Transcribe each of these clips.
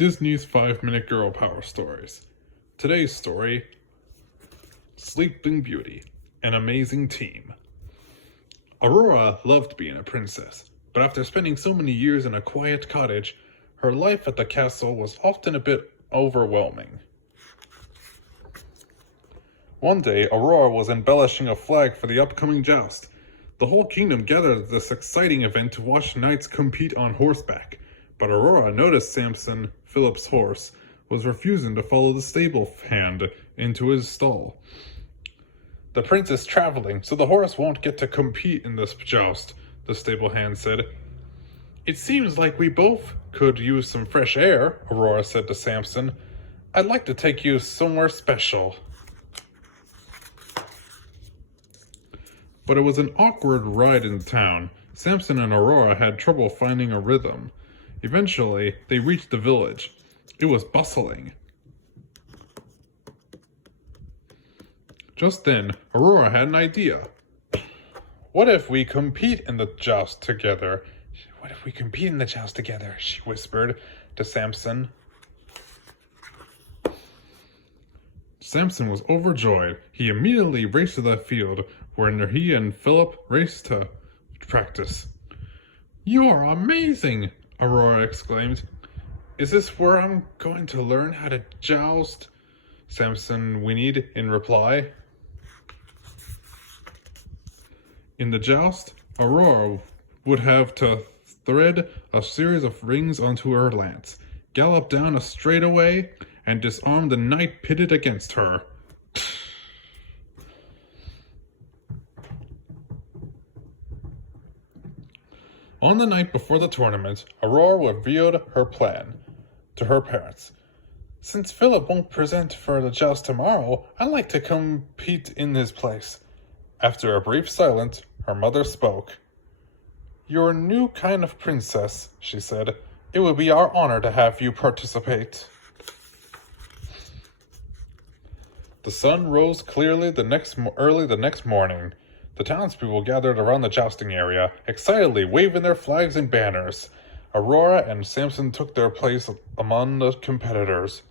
Disney's 5-Minute Girl Power Stories. Today's story, Sleeping Beauty, an amazing team. Aurora loved being a princess, but after spending so many years in a quiet cottage, her life at the castle was often a bit overwhelming. One day, Aurora was embellishing a flag for the upcoming joust. The whole kingdom gathered at this exciting event to watch knights compete on horseback, but Aurora noticed Samson, Philip's horse, was refusing to follow the stable hand into his stall. "The prince is traveling, so the horse won't get to compete in this joust," the stable hand said. "It seems like we both could use some fresh air," Aurora said to Samson. "I'd like to take you somewhere special." But it was an awkward ride in town. Samson and Aurora had trouble finding a rhythm. Eventually, they reached the village. It was bustling. Just then, Aurora had an idea. "What if we compete in the joust together?" "What if we compete in the joust together?" she whispered to Samson. Samson was overjoyed. He immediately raced to the field where he and Philip raced to practice. "You're amazing!" Aurora exclaimed. "Is this where I'm going to learn how to joust?" Samson whinnied in reply. In the joust, Aurora would have to thread a series of rings onto her lance, gallop down a straightaway, and disarm the knight pitted against her. On the night before the tournament, Aurora revealed her plan to her parents. "Since Philip won't present for the joust tomorrow, I'd like to compete in his place." After a brief silence, her mother spoke. "You're a new kind of princess," she said. "It will be our honor to have you participate." The sun rose clearly early the next morning. The townspeople gathered around the jousting area, excitedly waving their flags and banners. Aurora and Samson took their place among the competitors.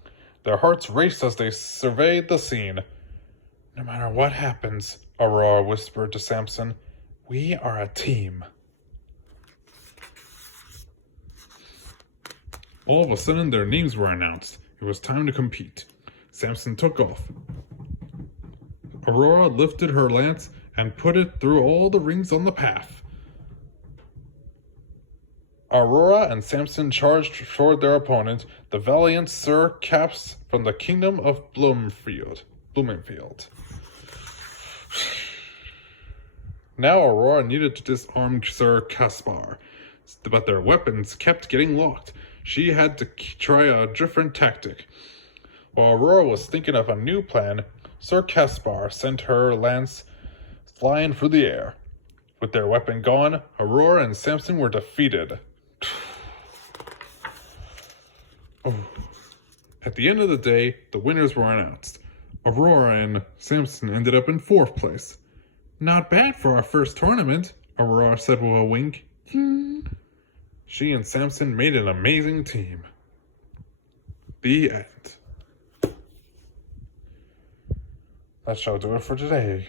Their hearts raced as they surveyed the scene. "No matter what happens," Aurora whispered to Samson, "we are a team." All of a sudden, their names were announced. It was time to compete. Samson took off. Aurora lifted her lance and put it through all the rings on the path. Aurora and Samson charged toward their opponent, the valiant Sir Caps from the kingdom of Bloomfield. Now Aurora needed to disarm Sir Caspar, but their weapons kept getting locked. She had to try a different tactic. While Aurora was thinking of a new plan, Sir Caspar sent her lance flying through the air. With their weapon gone, Aurora and Samson were defeated. At the end of the day, the winners were announced. Aurora and Samson ended up in 4th place. "Not bad for our first tournament," Aurora said with a wink. She and Samson made an amazing team. The end. That shall do it for today.